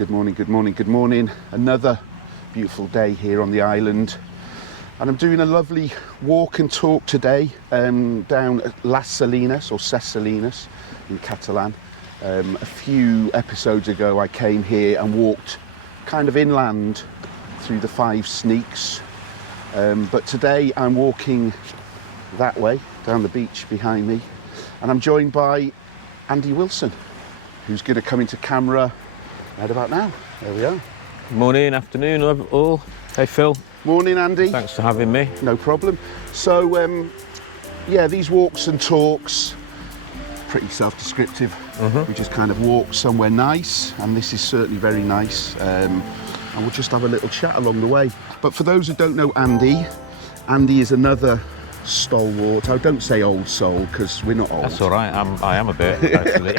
Good morning, good morning, good morning. Another beautiful day here on the island. And I'm doing a lovely walk and talk today down at Ses Salinas, or Ses Salinas in Catalan. A few episodes ago I came here and walked kind of inland through the 5 Sneaks. But today I'm walking that way, down the beach behind me. And I'm joined by Andy Wilson, who's going to come into camera right about now. There we are. Morning, afternoon, all. Hey, Phil. Morning, Andy. Thanks for having me. No problem. So, yeah, these walks and talks, pretty self-descriptive. We just kind of walk somewhere nice, and this is certainly very nice. And we'll just have a little chat along the way. But for those who don't know Andy, Andy is another stalwart. I don't say old soul because we're not old. That's all right. I am a bit, actually.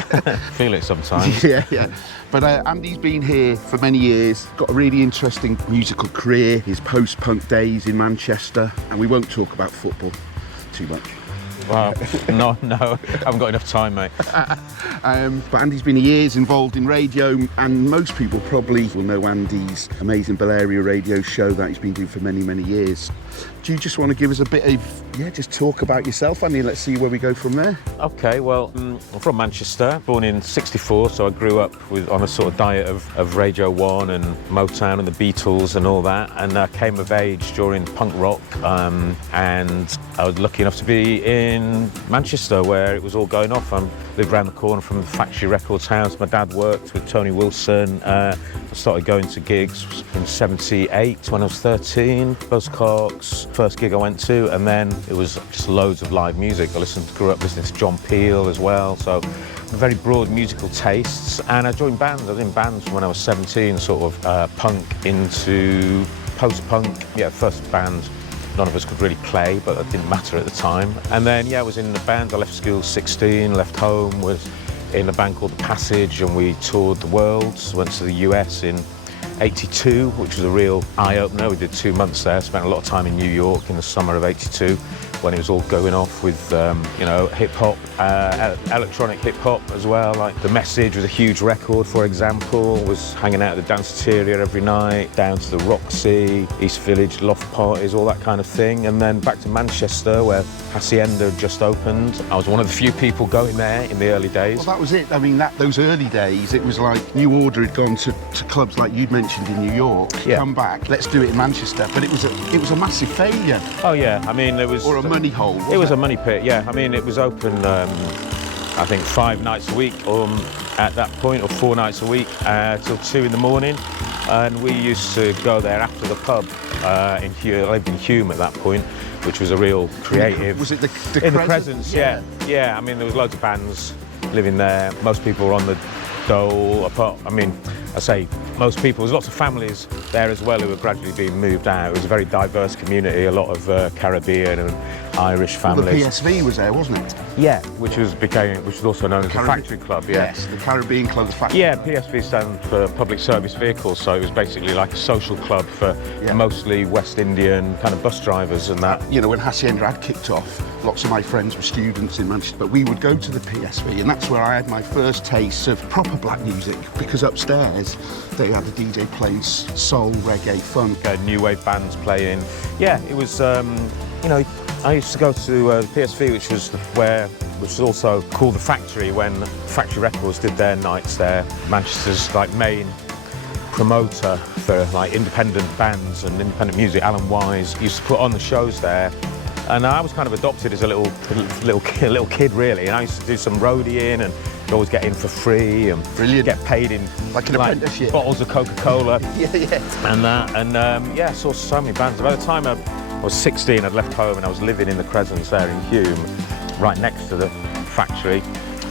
Feel it sometimes. Yeah. But Andy's been here for many years, got a really interesting musical career, his post-punk days in Manchester, and we won't talk about football too much. Well, no, I haven't got enough time, mate. But Andy's been years involved in radio, and most people probably will know Andy's amazing Balearic radio show that he's been doing for many, many years. Do you just want to give us a bit of, just talk about yourself, Andy? Let's see where we go from there. Okay, well, I'm from Manchester, born in '64, so I grew up on a sort of diet of Radio 1 and Motown and the Beatles and all that, and I came of age during punk rock, and I was lucky enough to be in Manchester where it was all going off. I lived around the corner from the Factory Records house. My dad worked with Tony Wilson. I started going to gigs in '78 when I was 13, Buzzcocks, first gig I went to, and then it was just loads of live music. I grew up listening to John Peel as well, so very broad musical tastes. And I joined bands. I was in bands when I was 17, sort of punk into post-punk. Yeah, first band none of us could really play, but it didn't matter at the time. And then, I was in the band. I left school 16, left home, was in a band called The Passage, and we toured the world. Went to the US in '82, which was a real eye-opener. We did 2 months there, spent a lot of time in New York in the summer of '82 when it was all going off with, hip-hop, electronic hip-hop as well. Like The Message was a huge record, for example. Was hanging out at the Danceteria every night, down to the Roxy, East Village, loft parties, all that kind of thing. And then back to Manchester, where Hacienda had just opened. I was one of the few people going there in the early days. Well, that was it. I mean, those early days, it was like New Order had gone to clubs like you'd mentioned in New York. Come back, let's do it in Manchester. But it was a massive failure. Oh yeah, I mean, it was... Or a money hole. It was a money pit, yeah. I mean, it was open, I think 5 nights a week at that point, or 4 nights a week till 2 in the morning. And we used to go there after the pub. I lived in Hume at that point, which was a real creative... Was it the in the Presence, yeah. Yeah, I mean, there was loads of bands living there. Most people were on the dole. I say most people, there's lots of families there as well who were gradually being moved out. It was a very diverse community, a lot of Caribbean and Irish families. Well, the PSV was there, wasn't it? Yeah, which was also known as the Factory Club, yeah. Yes, the Caribbean Club, the Factory. Yeah, PSV stands for Public Service Vehicles, so it was basically like a social club for mostly West Indian kind of bus drivers and that. When Hacienda had kicked off, lots of my friends were students in Manchester, but we would go to the PSV, and that's where I had my first taste of proper black music, because upstairs they had a DJ playing soul, reggae, funk. New wave bands playing. Yeah, it was, I used to go to the PSV, which was also called the Factory when Factory Records did their nights there. Manchester's main promoter for independent bands and independent music. Alan Wise used to put on the shows there, and I was kind of adopted as a little kid really. And I used to do some roadieing and always get in for free and get paid in like an apprenticeship, bottles of Coca-Cola. yeah. And that, and saw so many bands. By the time I was 16, I'd left home and I was living in the Crescents there in Hume, right next to the Factory.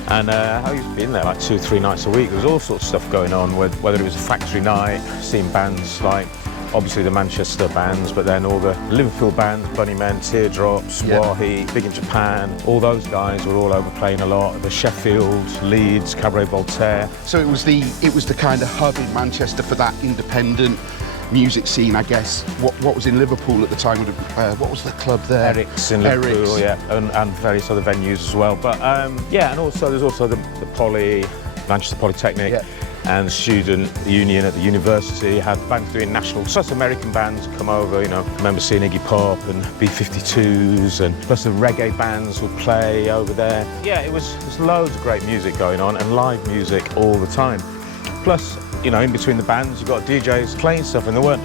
And I used to be in there 2 or 3 nights a week. There was all sorts of stuff going on, whether it was a factory night, seeing bands like, obviously the Manchester bands, but then all the Liverpool bands, Bunnymen, Teardrops, Wahi, Big in Japan, all those guys were all over playing a lot. The Sheffield, Leeds, Cabaret Voltaire. So it was the kind of hub in Manchester for that independent music scene, I guess. What was in Liverpool at the time? What was the club there? Eric's in Liverpool, and various other venues as well. But and also there's also the Poly, Manchester Polytechnic. and the student union at the university had bands doing national, plus American bands come over, you know. I remember seeing Iggy Pop and B-52s, and plus the reggae bands would play over there. Yeah, there's loads of great music going on and live music all the time. Plus, you know, in between the bands, you've got DJs playing stuff, and there weren't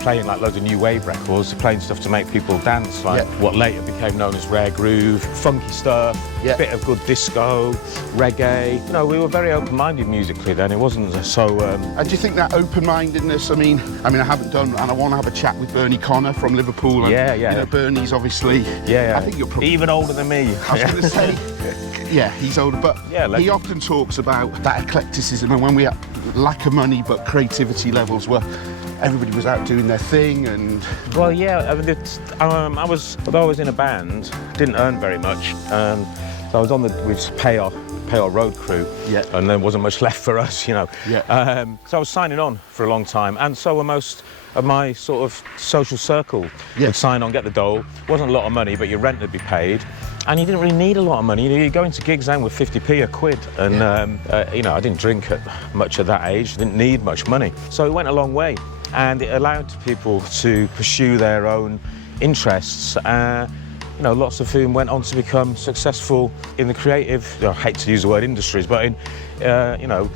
playing like loads of new wave records, they're playing stuff to make people dance, like what later became known as rare groove, funky stuff, a bit of good disco, reggae. You know, we were very open-minded musically then, it wasn't so... And do you think that open-mindedness, I mean, I haven't done, and I want to have a chat with Bernie Connor from Liverpool. And, you know, Bernie's obviously... I think you're probably... Even older than me. I was going to say, yeah, he's older, but he often talks about that eclecticism, and when we had lack of money but creativity levels were... Everybody was out doing their thing, and... Well, yeah, although I was in a band, didn't earn very much, so I was with pay our road crew, and there wasn't much left for us, you know. So I was signing on for a long time, and so were most of my sort of social circle. Would sign on, get the dole. Wasn't a lot of money, but your rent would be paid. And you didn't really need a lot of money. You go into gigs then with 50p a quid, and you know, I didn't drink much at that age, didn't need much money. So it went a long way, and it allowed people to pursue their own interests. You know, lots of whom went on to become successful in the creative, I hate to use the word industries, but in, you know,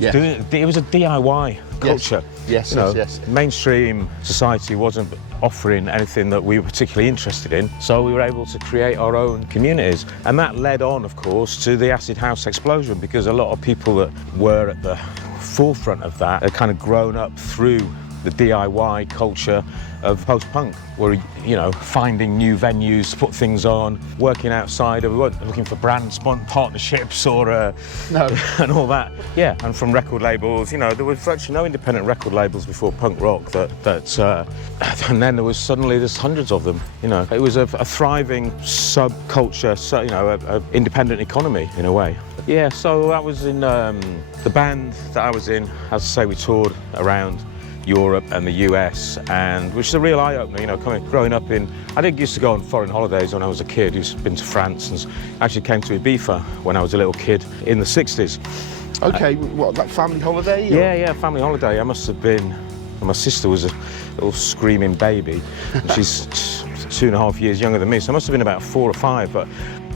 it was a DIY culture. Yes, you know, mainstream society wasn't offering anything that we were particularly interested in, so we were able to create our own communities. And that led on, of course, to the acid house explosion, because a lot of people that were at the forefront of that had kind of grown up through the DIY culture of post-punk, where, you know, finding new venues to put things on, working outside, we weren't looking for brand partnerships or and all that. Yeah, and from record labels, you know, there was virtually no independent record labels before punk rock and then there's hundreds of them, you know. It was a thriving subculture, so, you know, a independent economy in a way. Yeah, so I was in the band that I was in, as I say, we toured around Europe and the US, and which is a real eye-opener, you know, growing up in... I used to go on foreign holidays when I was a kid. Used to been to France, and actually came to Ibiza when I was a little kid in the 60s. Okay, what, like family holiday? Yeah, family holiday. I must have been... My sister was a little screaming baby, and she's 2.5 years younger than me, so I must have been about 4 or 5, but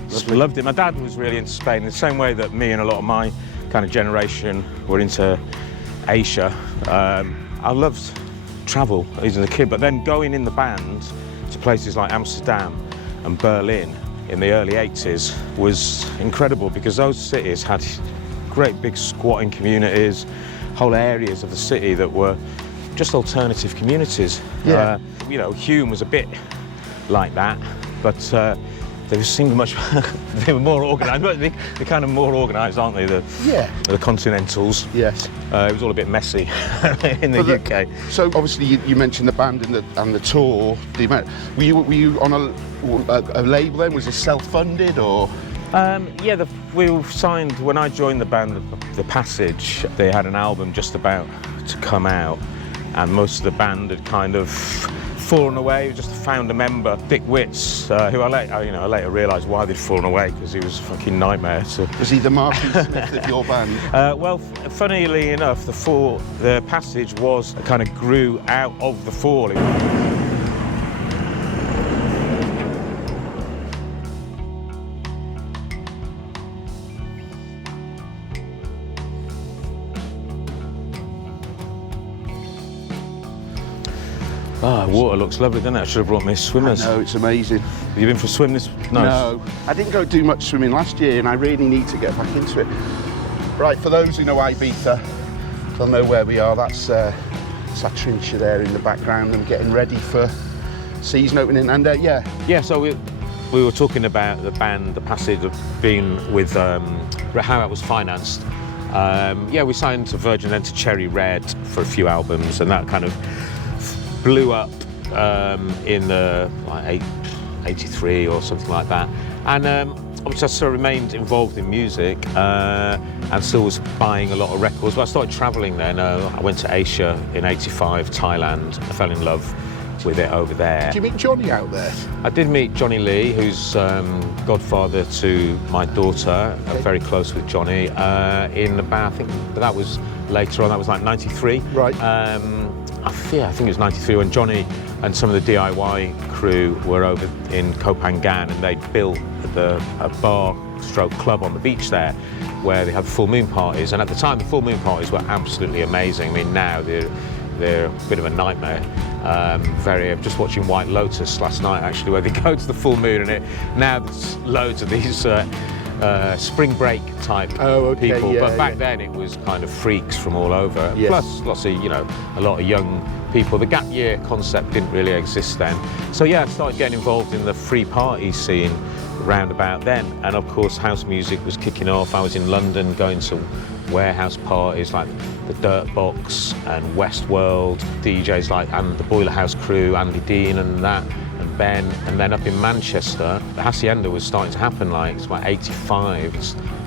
just loved it. My dad was really into Spain, in the same way that me and a lot of my kind of generation were into Asia. I loved travel as a kid, but then going in the band to places like Amsterdam and Berlin in the early 80s was incredible, because those cities had great big squatting communities, whole areas of the city that were just alternative communities. You know, Hume was a bit like that, but they seemed much... they were more organised, but they're kind of more organised, aren't they? The Continentals. Yes. It was all a bit messy in the UK. So obviously you mentioned the band and the tour. Were you on a label then? Was it self-funded or? We signed when I joined the band. The Passage. They had an album just about to come out, and most of the band had kind of fallen away. We just found a member, Dick Witts, who I later realised why they'd fallen away, because he was a fucking nightmare. So. Was he the Martin Smith of your band? Well, funnily enough, the Passage kind of grew out of the Fall. Water looks lovely, doesn't it? I should have brought me swimmers. No, it's amazing. Have you been for a swim this? No, I didn't go do much swimming last year, and I really need to get back into it. Right, for those who know Ibiza, they'll know where we are. That's Sa Trinxa there in the background, and getting ready for season opening. And yeah. So we were talking about the band, the Passage, of being with how it was financed. We signed to Virgin, then to Cherry Red for a few albums, and that kind of blew up in the 83 or something like that, and obviously I still remained involved in music and still was buying a lot of records. But I started travelling then. I went to Asia in '85, Thailand. I fell in love, with it over there. Did you meet Jonny out there? I did meet Jonny Lee, who's godfather to my daughter, very close with Jonny, in about, I think that was later on, that was like 93. Right. I think it was 93 when Jonny and some of the DIY crew were over in Koh Phangan, and they built a bar stroke club on the beach there where they had full moon parties, and at the time the full moon parties were absolutely amazing. I mean, now they're a bit of a nightmare. I'm just watching White Lotus last night actually, where they go to the full moon, and now there's loads of these spring break type people, but back then it was kind of freaks from all over. Yes. Plus lots of, a lot of young people. The gap year concept didn't really exist then. So yeah, I started getting involved in the free party scene round about then, and of course house music was kicking off. I was in London going to warehouse parties like the Dirt Box and Westworld, DJs like and the Boiler House crew, Andy Dean and that, and Ben. And then up in Manchester, the Hacienda was starting to happen, like it's like 85.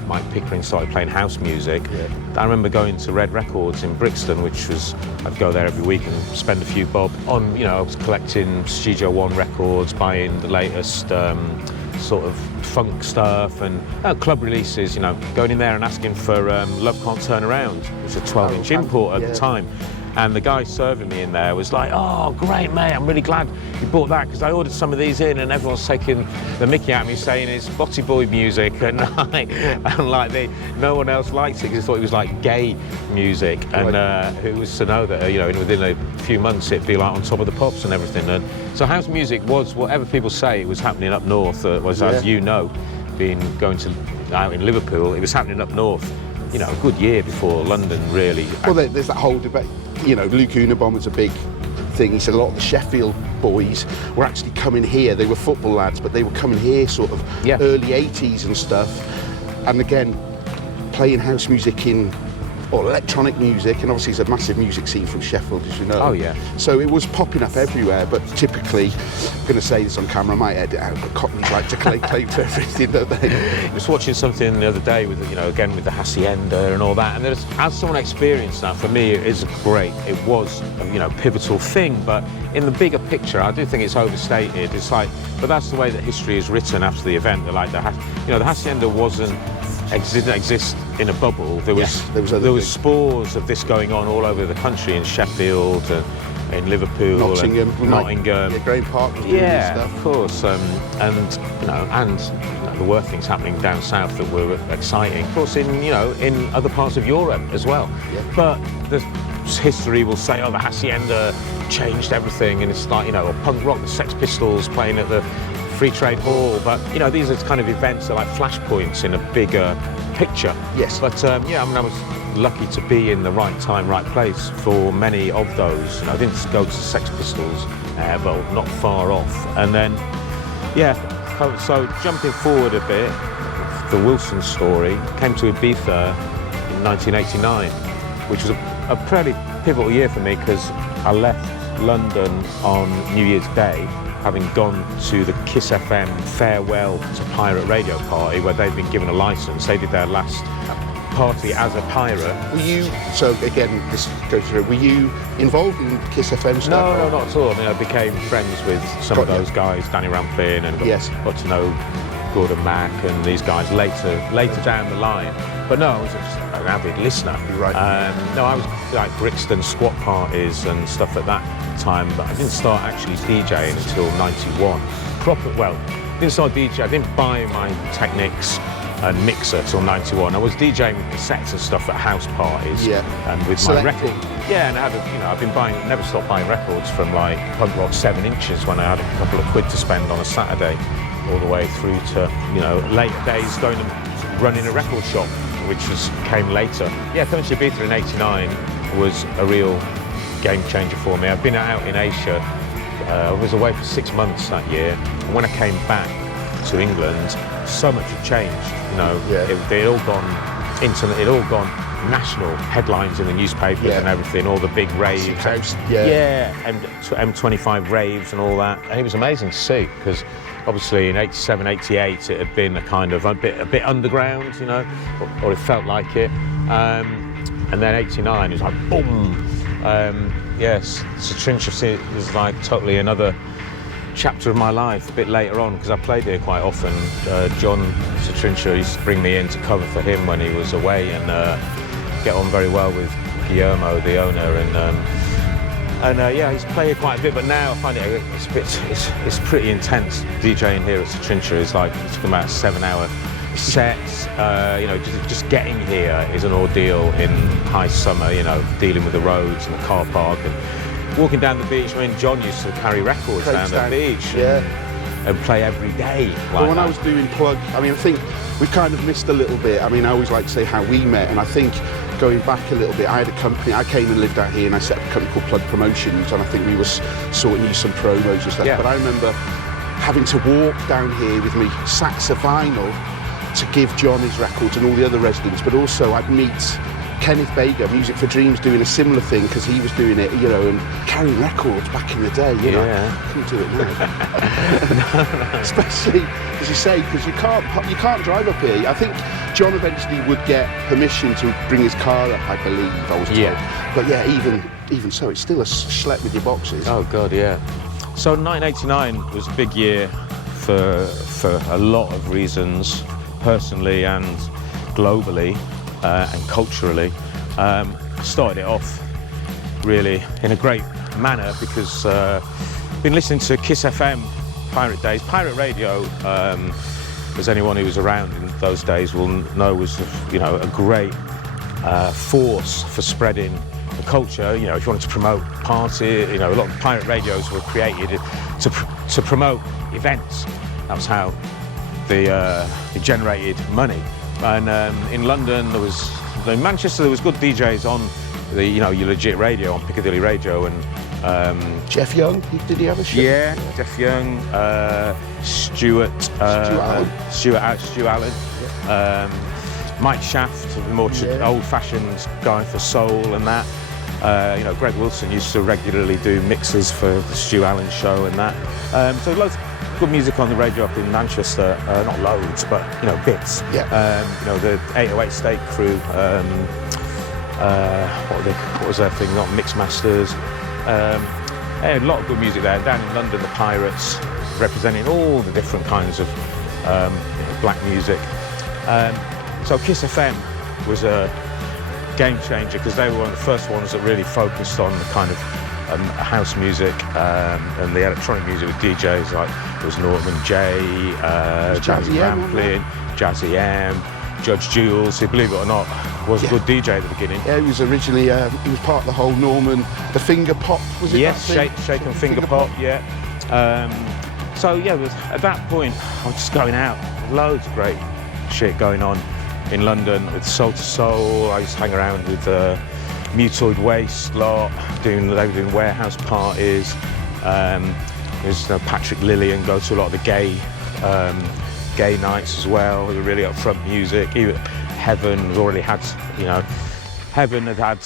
Mike Pickering started playing house music. Yeah. I remember going to Red Records in Brixton, which was, I'd go there every week and spend a few bob on, I was collecting Studio One records, buying the latest sort of funk stuff and club releases, going in there and asking for Love Can't Turn Around, which was a 12-inch import at the time. And the guy serving me in there was like, "Oh, great, mate, I'm really glad you bought that, because I ordered some of these in and everyone's taking the mickey at me saying it's Botty Boy music and no one else liked it because they thought it was like gay music." And who was to know that, within a few months it'd be like on top of the pops and everything. And so house music was, whatever people say it was happening up north, as you know, going out in Liverpool, it was happening up north, a good year before London really. Well, there's that whole debate. Luke Unabom was a big thing. He said a lot of the Sheffield boys were actually coming here. They were football lads, but they were coming here sort of early 80s and stuff. And again, playing house music or electronic music, and obviously there's a massive music scene from Sheffield, as you know. Oh yeah. So it was popping up everywhere, but typically, I'm going to say this on camera, I might edit out, but Cockneys like to claim to everything, don't they? I was watching something the other day with, again with the Hacienda and all that, and as someone experienced that, for me it was a pivotal thing, but in the bigger picture, I do think it's overstated. It's like, but that's the way that history is written after the event. They're like the Hacienda didn't exist in a bubble. There was spores of this going on all over the country, in Sheffield, in Liverpool, Nottingham, Graham Park was doing this stuff. Of course, and there were things happening down south that were exciting. Of course, in other parts of Europe as well. Yeah. But the history will say, the Hacienda changed everything, and it's like or punk rock, the Sex Pistols playing at the Free Trade Hall, but these are kind of events that are like flashpoints in a bigger picture. Yes. But I was lucky to be in the right time, right place for many of those. I didn't go to Sex Pistols, but not far off. And then, so jumping forward a bit, the Wilson story came to Ibiza in 1989, which was a pretty pivotal year for me because I left London on New Year's Day, having gone to the Kiss FM farewell to pirate radio party where they'd been given a license. They did their last party as a pirate. Were you, so again, this goes through, were you involved in Kiss FM stuff? No, not at all. I became friends with some of those guys, Danny Rampin, and got to know Gordon Mack and these guys later down the line. But no, I was just an avid listener. Right. I was like Brixton squat parties and stuff at that time, but I didn't start actually DJing until 91. Didn't start DJing, I didn't buy my Technics and mixer till 91. I was DJing cassettes and stuff at house parties. Yeah. And with my record. Yeah, and I've been never stopped buying records from like punk rock 7 inches when I had a couple of quid to spend on a Saturday, all the way through to, later days going and running a record shop, which came later. Yeah, coming to Ibiza in 89 was a real game changer for me. I've been out in Asia. I was away for 6 months that year. And when I came back to England, so much had changed. It all gone internet. It all gone national headlines in the newspapers and everything. All the big raves. And M25 raves and all that. And it was amazing to see because obviously in 87, 88, it had been a kind of a bit underground, or it felt like it. And then 89, it was like boom. Yes, Sa Trinxa is like totally another chapter of my life a bit later on, because I played here quite often. John Sa Trinxa used to bring me in to cover for him when he was away, and get on very well with Guillermo, the owner, and yeah, he's played here quite a bit, but now I find it's pretty intense. DJing here at Sa Trinxa is like, it's talking about 7-hour sets. You know, just getting here is an ordeal in high summer, you know, dealing with the roads and the car park and walking down the beach. I mean, John used to carry records down the beach and play every day. Well, when I was doing Plug, I mean, I think we've kind of missed a little bit. I mean, I always like to say how we met, and I think going back a little bit, I had a company, I came and lived out here and I set up a company called Plug Promotions, and I think we were sorting you some promos and stuff. Yeah. But I remember having to walk down here with me sacks of vinyl to give John his records and all the other residents, but also I'd meet Kenneth Baker, Music for Dreams, doing a similar thing because he was doing it, you know, and carrying records back in the day, you know. I couldn't do it now. Especially, as you say, because you can't drive up here. I think John eventually would get permission to bring his car up, I believe, I was told. Yeah. But yeah, even so, it's still a schlep with your boxes. Oh God, yeah. So 1989 was a big year for a lot of reasons, personally and globally. And culturally, started it off really in a great manner because been listening to Kiss FM pirate days. Pirate radio, as anyone who was around in those days will know, was, you know, a great force for spreading the culture. You know, if you wanted to promote party, you know, a lot of pirate radios were created to promote events. That was how they generated money. And in London, in Manchester, there was good DJs on the, you know, your legit radio, on Piccadilly Radio, and Jeff Young, did he have a show? Yeah, Jeff Young, Stuart Allen, Mike Shaft, the more old-fashioned guy for soul and that. You know, Greg Wilson used to regularly do mixes for the Stu Allen show and that. So loads of good music on the radio up in Manchester, not loads, but, you know, bits. Yeah. You know, the 808 State crew, what was their thing, not Mixmasters. A lot of good music there. Down in London, the Pirates, representing all the different kinds of you know, black music. So Kiss FM was a game changer because they were one of the first ones that really focused on the kind of house music and the electronic music with DJs like there was Norman J, Jazzy Ramplin, Jazzy M, Judge Jules, who, believe it or not, was a good DJ at the beginning. Yeah, he was originally, he was part of the whole Norman, the finger pop, was it? Yes, shake and finger pop, yeah. So yeah, at that point, I was just going out, loads of great shit going on in London with Soul to Soul. I used to hang around with Mutoid Waste lot, they were doing warehouse parties. There's Patrick Lillian go to a lot of the gay nights as well. They were really upfront music. Even Heaven already had, you know, Heaven had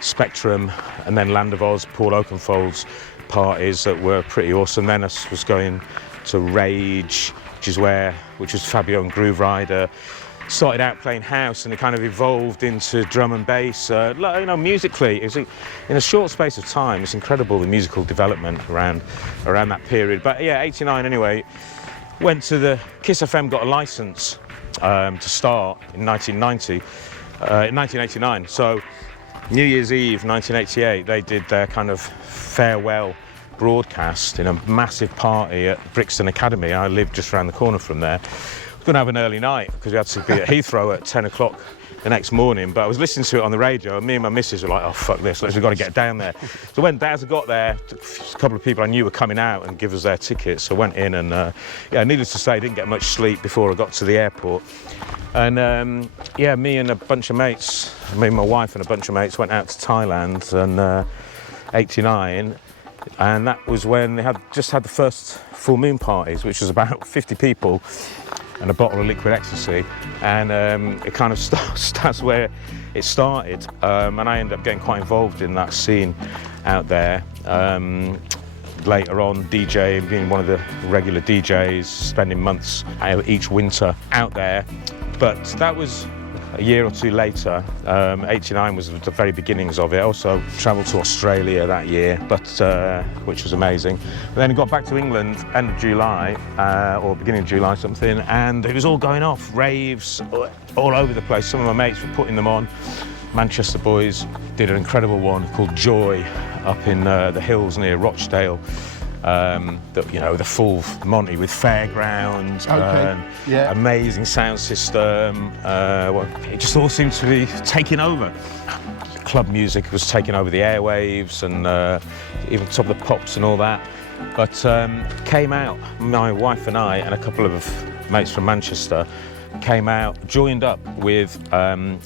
Spectrum, and then Land of Oz, Paul Oakenfold's parties that were pretty awesome. Then us was going to Rage, which was Fabio and Groove Rider. Started out playing house and it kind of evolved into drum and bass. You know, musically, it was in a short space of time. It's incredible, the musical development around that period. But yeah, 89 anyway. Went to the Kiss FM, got a license to start in 1989. So New Year's Eve 1988, they did their kind of farewell broadcast in a massive party at Brixton Academy. I lived just around the corner from there. Going to have an early night because we had to be at Heathrow at 10 o'clock the next morning, but I was listening to it on the radio and me and my missus were like, oh fuck this, we've got to get down there. So when as I got there, a couple of people I knew were coming out and give us their tickets, so I went in and yeah, needless to say, I didn't get much sleep before I got to the airport. And yeah, me and a bunch of mates, me and my wife and a bunch of mates went out to Thailand and 89, and that was when they just had the first full moon parties, which was about 50 people and a bottle of liquid ecstasy, and it kind of that's where it started, and I ended up getting quite involved in that scene out there. Later on, DJing, being one of the regular DJs, spending months each winter out there. But that was a year or two later. 89 was the very beginnings of it. I also travelled to Australia that year, but which was amazing. But then I got back to England end of July, or beginning of July something, and it was all going off, raves all over the place. Some of my mates were putting them on. Manchester boys did an incredible one called Joy up in the hills near Rochdale. The full Monty with fairgrounds, amazing sound system. It just all seemed to be taking over. Club music was taking over the airwaves, and even top of the pops and all that. But came out, my wife and I and a couple of mates from Manchester came out, joined up with a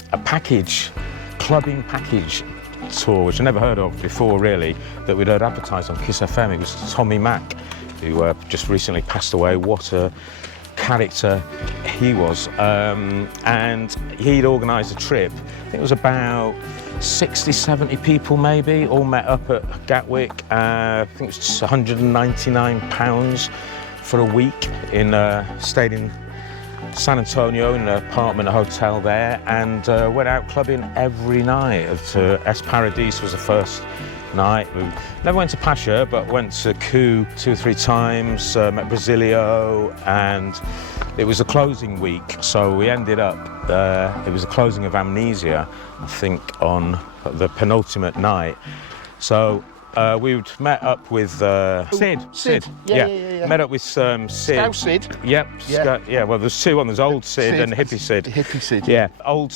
clubbing package tour, which I never heard of before really, that we'd heard advertised on Kiss FM. It was Tommy Mac, who just recently passed away. What a character he was. And he'd organised a trip. I think it was about 60, 70 people maybe, all met up at Gatwick. I think it was just £199 for a week, stayed in San Antonio in an apartment, a hotel there, and went out clubbing every night. Es Paradis was the first night. We never went to Pasha, but went to Coup 2 or 3 times, met Brasilio, and it was a closing week, so we ended up, it was a closing of Amnesia, I think, on the penultimate night. So we'd met up with Sid. Yeah. Met up with Sid. Scouse Sid? Yep. Yeah, well, there's two. One, there's Old Sid and Hippie Sid. Hippie Sid. Yeah. Old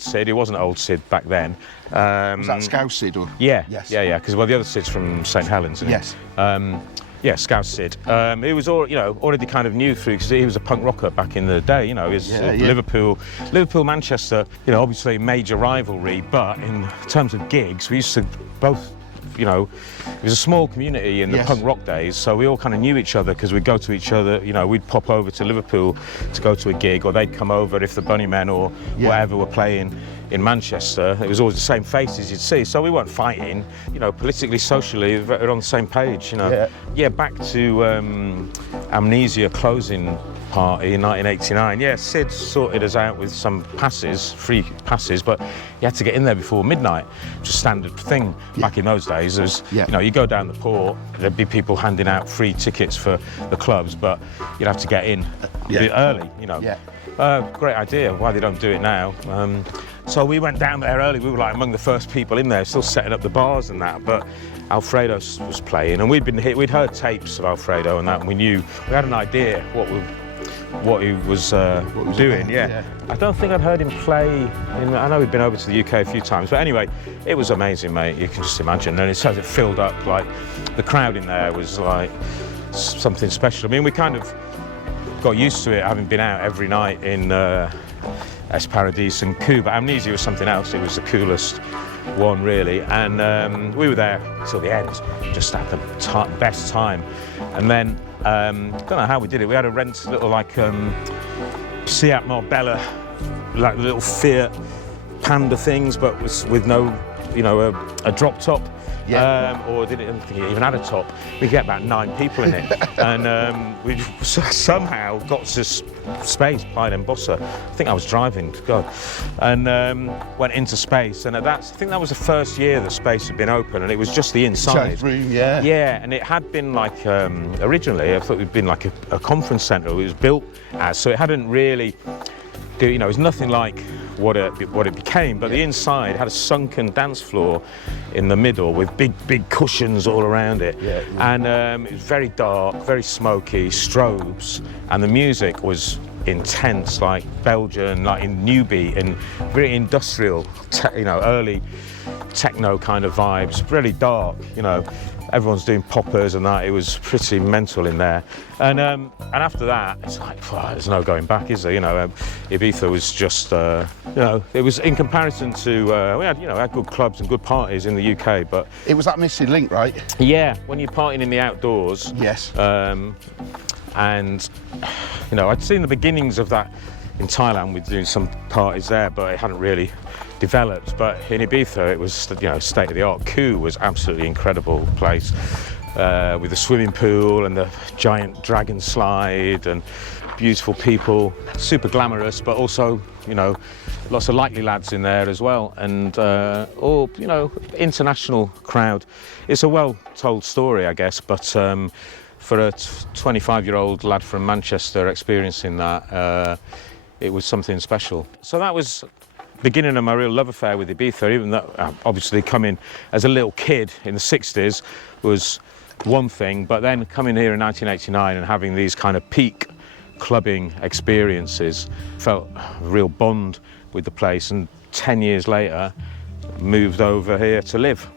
Sid, he wasn't Old Sid back then. Was that Scouse Sid? Or? Yeah. Yes. Yeah, because, well, the other Sid's from St Helens, isn't yes. Yeah, Scouse Sid. He was already kind of new through, because he was a punk rocker back in the day. He was Liverpool, Manchester. Obviously major rivalry, but in terms of gigs, we used to both. It was a small community in the punk rock days, so we all kind of knew each other because we'd go to each other. We'd pop over to Liverpool to go to a gig, or they'd come over if the Bunnymen or whatever were playing in Manchester. It was always the same faces you'd see, so we weren't fighting. Politically, socially, we're on the same page. Back to Amnesia closing party in 1989. Yeah, Sid sorted us out with some free passes, but you had to get in there before midnight, which was a standard thing back in those days. You go down the port, there'd be people handing out free tickets for the clubs, but you'd have to get in a bit early. Great idea. Why they don't do it now? So we went down there early. We were like among the first people in there, still setting up the bars and that. But Alfredo was playing, and we'd heard tapes of Alfredo and that, and we had an idea what he was doing. Yeah. I don't think I'd heard him play. I know he'd been over to the UK a few times, but anyway, it was amazing, mate. You can just imagine. And it filled up. Like the crowd in there was like something special. I mean, we kind of got used to it, having been out every night in Es Paradis and Coup, but Amnesia was something else. It was the coolest one, really. And we were there till the end, just at the best time. And then don't know how we did it. We had to rent little Seat Marbella, like little Fiat Panda things, but with no, a drop top. Or I don't think it even had a top. We get about 9 people in it, and we somehow got to space, Pine and Bossa. I think I was driving, God, and went into space. And I think that was the first year the space had been open, and it was just the inside room. Yeah, and it had been like originally, I thought it had been like a conference centre. It was built as, so it hadn't really. It was nothing like what it became, but the inside had a sunken dance floor in the middle with big cushions all around it. And it was very dark, very smoky, strobes, and the music was intense, like Belgian, like in new beat and very industrial, early techno kind of vibes, really dark, Everyone's doing poppers and that. It was pretty mental in there. And after that, it's like, there's no going back, is there? Ibiza was just, it was in comparison to, we had good clubs and good parties in the UK, but... It was that missing link, right? Yeah, when you're partying in the outdoors. Yes. And, I'd seen the beginnings of that in Thailand with doing some parties there, but it hadn't really developed. But in Ibiza, it was, state of the art. Coup was absolutely incredible place, with the swimming pool and the giant dragon slide and beautiful people, super glamorous, but also, lots of likely lads in there as well, and all, you know, international crowd. It's a well-told story, I guess, but for a 25-year-old lad from Manchester experiencing that, it was something special. So that was beginning of my real love affair with Ibiza, even though obviously coming as a little kid in the 60s was one thing, but then coming here in 1989 and having these kind of peak clubbing experiences, felt a real bond with the place, and 10 years later moved over here to live.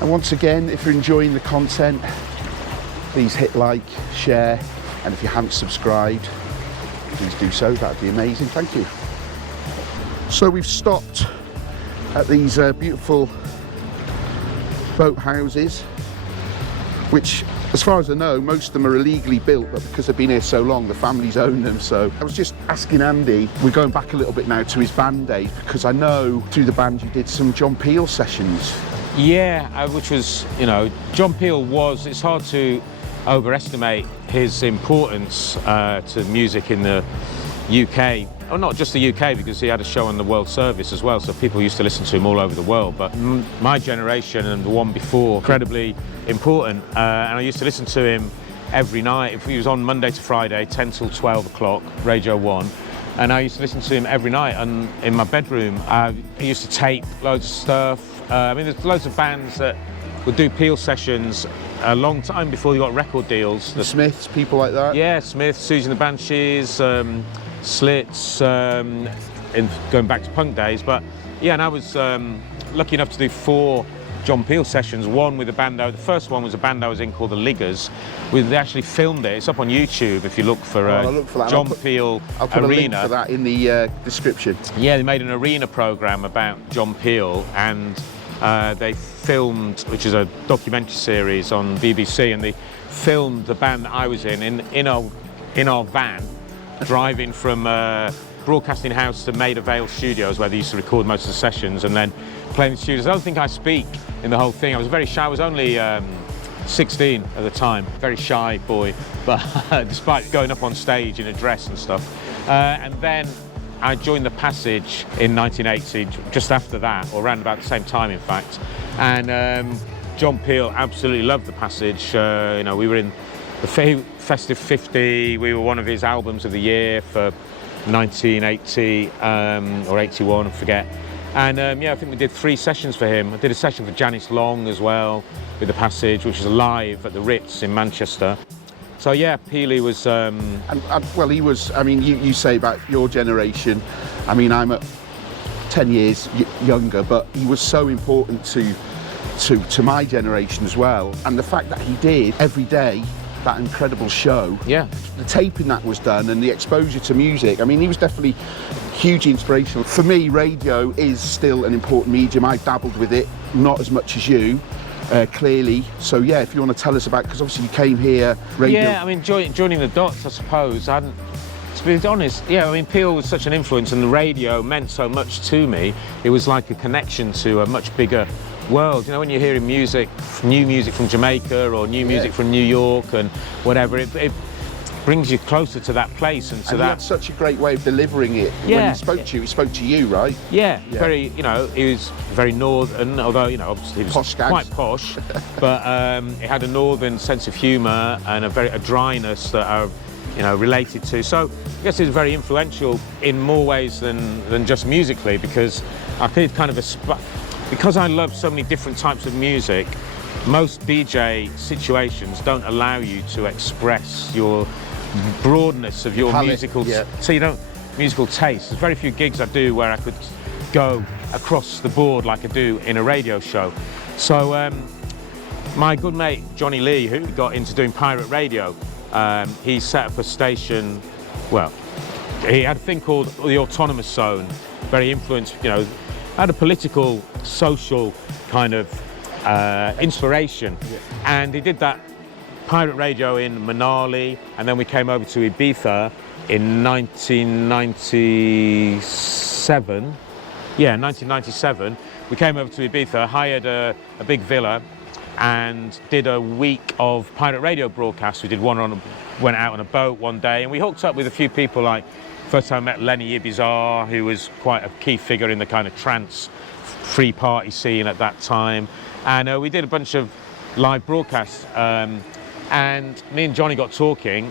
And once again, if you're enjoying the content, please hit like, share, and if you haven't subscribed, please do so. That'd be amazing. Thank you. So we've stopped at these beautiful boat houses, which, as far as I know, most of them are illegally built, but because they've been here so long, the families own them. So I was just asking Andy, we're going back a little bit now to his band days, because I know through the band you did some John Peel sessions. Yeah, which was, you know, John Peel was, it's hard to overestimate his importance to music in the UK. Well, not just the UK, because he had a show on the World Service as well, so people used to listen to him all over the world. But my generation and the one before, incredibly important. And I used to listen to him every night. If he was on Monday to Friday, 10 till 12 o'clock, Radio 1. And I used to listen to him every night in my bedroom. I used to tape loads of stuff. I mean, there's loads of bands that would do Peel sessions a long time before you got record deals. The Smiths, people like that? Yeah, Smiths, Susie and the Banshees, Slits, in going back to punk days. But yeah, and I was lucky enough to do 4 John Peel sessions, one with a band. The first one was a band I was in called the Liggers. They actually filmed it. It's up on YouTube if you look for, John Peel I'll put Arena. a link for that in the description. Yeah, they made an arena programme about John Peel, and they filmed, which is a documentary series on BBC, and they filmed the band that I was in our van, driving from Broadcasting House to Maida Vale Studios, where they used to record most of the sessions, and then playing in the studios. I don't think I speak in the whole thing. I was very shy. I was only 16 at the time, very shy boy, but despite going up on stage in a dress and stuff. And then I joined the Passage in 1980, just after that, or around about the same time, in fact. And John Peel absolutely loved the Passage. You know, we were in the Festive 50. We were one of his albums of the year for 1980 or 81, I forget. And yeah, I think we did 3 sessions for him. I did a session for Janice Long as well with the Passage, which was live at the Ritz in Manchester. So yeah, Peely was... well, he was, I mean, you say about your generation. I mean, I'm 10 years younger, but he was so important to my generation as well. And the fact that he did every day that incredible show, yeah, the taping that was done and the exposure to music, I mean, he was definitely hugely inspirational. For me, radio is still an important medium. I've dabbled with it, not as much as you, clearly. So yeah, if you want to tell us about, because obviously you came here, radio. Yeah, I mean, joining the dots, I suppose. I hadn't, to be honest, yeah, I mean, Peel was such an influence, and the radio meant so much to me. It was like a connection to a much bigger world. You know, when you're hearing music, new music from Jamaica or new music from New York and whatever, brings you closer to that place and to And he that. had such a great way of delivering it. When Yeah. he spoke to you, right? Yeah, Yeah. very, he was very northern, although, obviously he was Posh gags. quite posh, but it had a northern sense of humour and a dryness that are, related to. So I guess he was very influential in more ways than just musically, because I could kind of because I love so many different types of music. Most DJ situations don't allow you to express your broadness of your palette, musical, yeah. musical taste. There's very few gigs I do where I could go across the board like I do in a radio show. So my good mate Jonny Lee, who got into doing pirate radio, he set up a station. Well, he had a thing called the Autonomous Zone, very influenced, had a political, social kind of inspiration. Yeah. And he did that pirate radio in Manali, and then we came over to Ibiza in 1997. Yeah, 1997. We came over to Ibiza, hired a big villa, and did a week of pirate radio broadcasts. We did went out on a boat one day, and we hooked up with a few people. Like, first time I met Lenny Ibiza, who was quite a key figure in the kind of trance free party scene at that time. And we did a bunch of live broadcasts. And me and Jonny got talking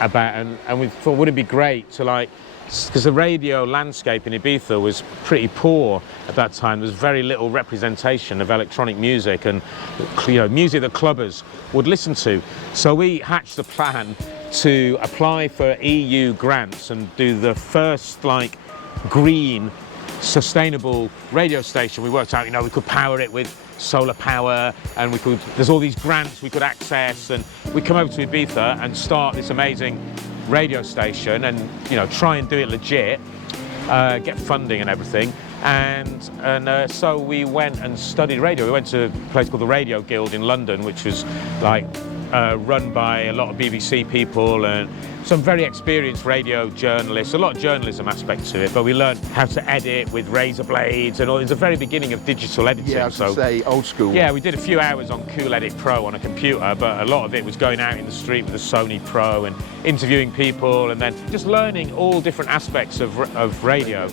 about, and we thought, would it be great to because the radio landscape in Ibiza was pretty poor at that time. There was very little representation of electronic music and music that clubbers would listen to. So we hatched a plan to apply for EU grants and do the first green sustainable radio station. We worked out, we could power it with solar power, and there's all these grants we could access, and we come over to Ibiza and start this amazing radio station and try and do it legit, get funding and everything, and so we went and studied radio. We went to a place called the Radio Guild in London, which was run by a lot of BBC people and some very experienced radio journalists, a lot of journalism aspects to it, but we learned how to edit with razor blades and all. It was the very beginning of digital editing. Yeah, I was gonna say old school. Yeah, we did a few hours on Cool Edit Pro on a computer, but a lot of it was going out in the street with a Sony Pro and interviewing people, and then just learning all different aspects of radio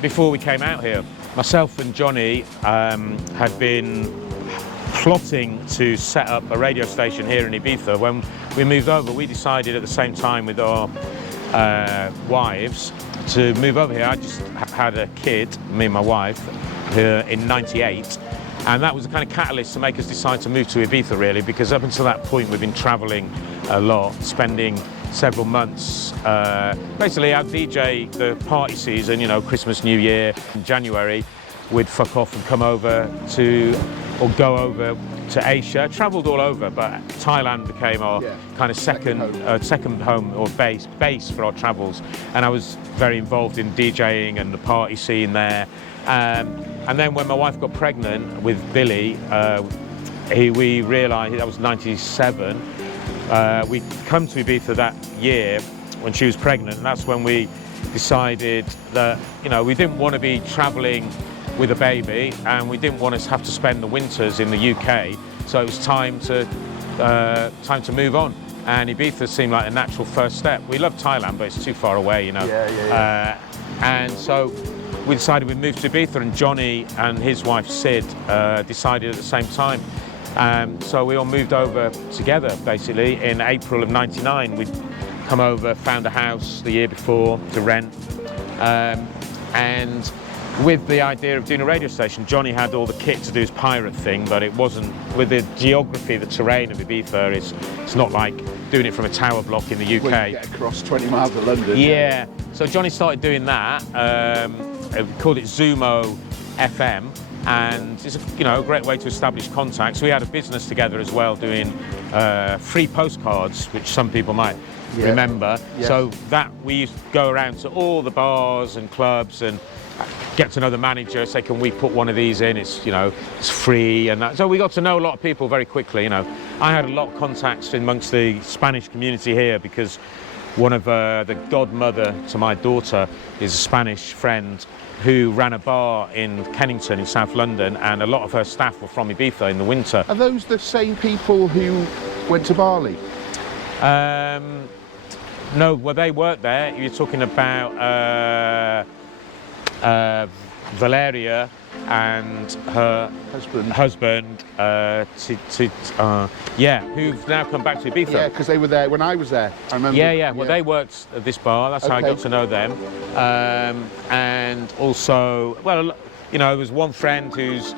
before we came out here. Myself and Jonny had been plotting to set up a radio station here in Ibiza. When we moved over, we decided at the same time with our wives to move over here. I just had a kid, me and my wife, in '98, and that was the kind of catalyst to make us decide to move to Ibiza, really, because up until that point we've been travelling a lot, spending several months. Basically, I'd DJ the party season, Christmas, New Year, in January. We'd fuck off and come over or go over to Asia. Travelled all over, but Thailand became our kind of second home or base for our travels. And I was very involved in DJing and the party scene there. And then when my wife got pregnant with Billy, we realised, that was '97. We'd come to Ibiza that year when she was pregnant, and that's when we decided that we didn't want to be travelling with a baby, and we didn't want to have to spend the winters in the UK, so it was time to move on. And Ibiza seemed like a natural first step. We love Thailand, but it's too far away, Yeah. And so we decided we'd move to Ibiza, and Jonny and his wife Sid decided at the same time. So we all moved over together, basically, in April of '99. We'd come over, found a house the year before to rent, and with the idea of doing a radio station. Jonny had all the kit to do his pirate thing, but it wasn't, with the geography, the terrain of Ibiza, it's not like doing it from a tower block in the UK. When you get across 20 miles of London. Yeah, so Jonny started doing that. We called it Zumo FM, and it's a great way to establish contacts. We had a business together as well, doing free postcards, which some people might remember. Yeah. So that we used to go around to all the bars and clubs and get to know the manager, say, can we put one of these in? It's it's free, and that. So we got to know a lot of people very quickly. I had a lot of contacts amongst the Spanish community here because one of the godmother to my daughter is a Spanish friend who ran a bar in Kennington in South London, and a lot of her staff were from Ibiza in the winter. Are those the same people who went to Bali? No, well, they worked there. You're talking about Valeria and her husband, who've now come back to Ibiza. Yeah, because they were there when I was there. I remember. Yeah. Well, they worked at this bar. That's how I got to know them. And also, well, you know, there was one friend who's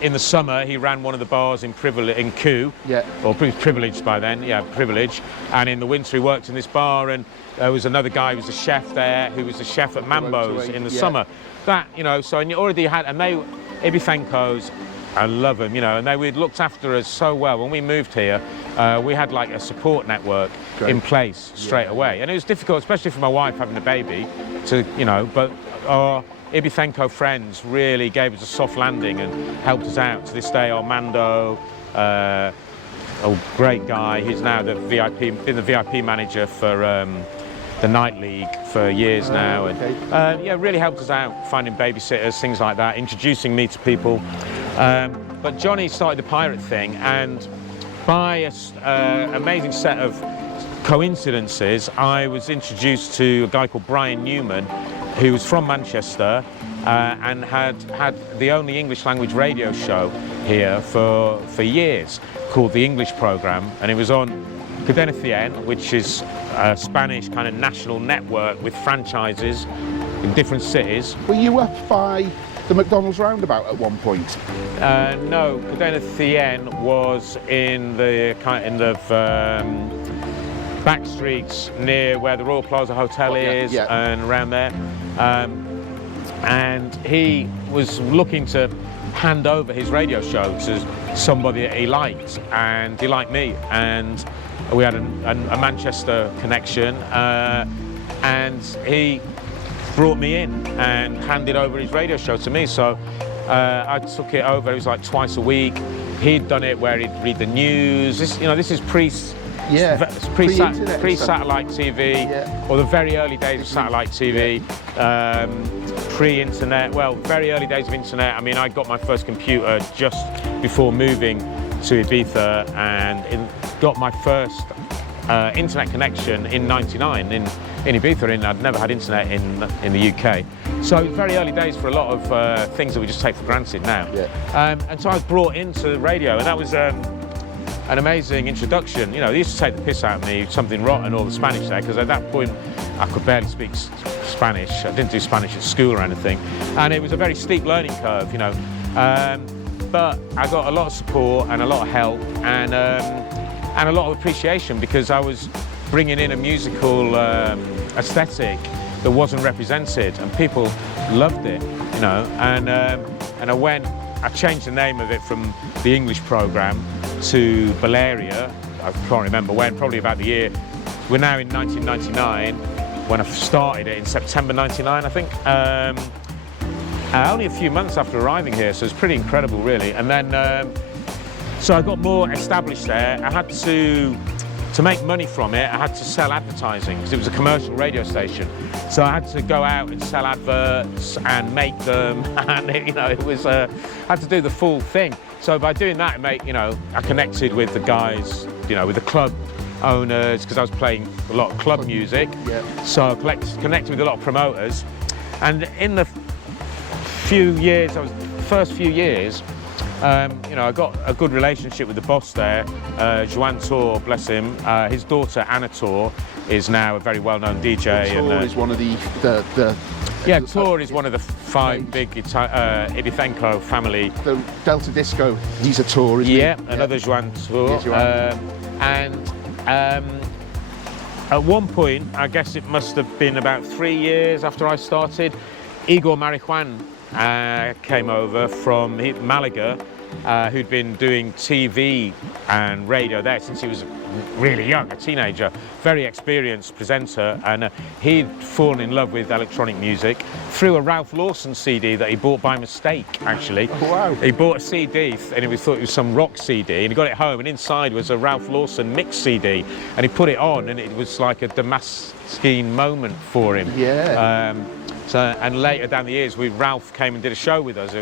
in the summer he ran one of the bars in Kew. Yeah. Or Privileged by then. Yeah, Privilege. And in the winter he worked in this bar. And there was another guy who was a chef there, who was a chef at Mambo's in the summer. That, you know, so you already had, and they, Ibifenkos, I love them, you know, and they looked after us so well. When we moved here, we had like a support network in place straight away. And it was difficult, especially for my wife having a baby, to, you know, but our Ibifenko friends really gave us a soft landing and helped us out. To this day, Armando, a great guy, he's now been the VIP manager for the Night League for years now, and yeah, really helped us out finding babysitters, things like that, introducing me to people. But Jonny started the pirate thing, and by an amazing set of coincidences, I was introduced to a guy called Brian Newman, who was from Manchester and had the only English language radio show here for years, called The English Programme, and it was on Cadena 100, which is a Spanish kind of national network with franchises in different cities. Were you up by the McDonald's roundabout at one point? No, Cadena 100 was in the back streets near where the Royal Plaza Hotel is, and around there. And he was looking to hand over his radio show to somebody that he liked, and he liked me, and we had a Manchester connection, and he brought me in and handed over his radio show to me. So I took it over. It was like twice a week. He'd done it where he'd read the news. This is pre-satellite TV, or the very early days of satellite TV, pre-internet. Well, very early days of internet. I mean, I got my first computer just before moving to Ibiza, and got my first internet connection in '99 in Ibiza, and I'd never had internet in the UK. So very early days for a lot of things that we just take for granted now. And so I was brought into radio, and that was an amazing introduction. You know, they used to take the piss out of me, something rotten, all the Spanish there, because at that point I could barely speak Spanish. I didn't do Spanish at school or anything, and it was a very steep learning curve, you know. But I got a lot of support and a lot of help, and a lot of appreciation, because I was bringing in a musical aesthetic that wasn't represented, and people loved it, you know. And I changed the name of it from the English programme to Balearic. I can't remember when, probably about the year. We're now in 1999, when I started it in September 99, I think. Only a few months after arriving here, so it's pretty incredible, really. And then, so I got more established there. I had to make money from it, I had to sell advertising, because it was a commercial radio station. So I had to go out and sell adverts and make them, and you know, it was I had to do the full thing. So by doing that, I connected with the guys, you know, with the club owners, because I was playing a lot of club music. So I connected with a lot of promoters, and in the first few years, I got a good relationship with the boss there, Joan Tor, bless him. His daughter Anna Tor is now a very well-known DJ. Tor is one of the Tor is one of the 5 big Ibifenko family. The Delta Disco, he's a Tor, isn't he? Yeah, another Joan Tor. At one point, I guess it must have been about 3 years after I started, Igor Marijuan came over from Malaga, who'd been doing TV and radio there since he was really young, a teenager, very experienced presenter, and he'd fallen in love with electronic music through a Ralph Lawson CD that he bought by mistake, actually. Oh, wow. He bought a CD and he thought it was some rock CD, and he got it home, and inside was a Ralph Lawson mix CD, and he put it on, and it was like a Damascene moment for him. So, and later down the years, Ralph came and did a show with us,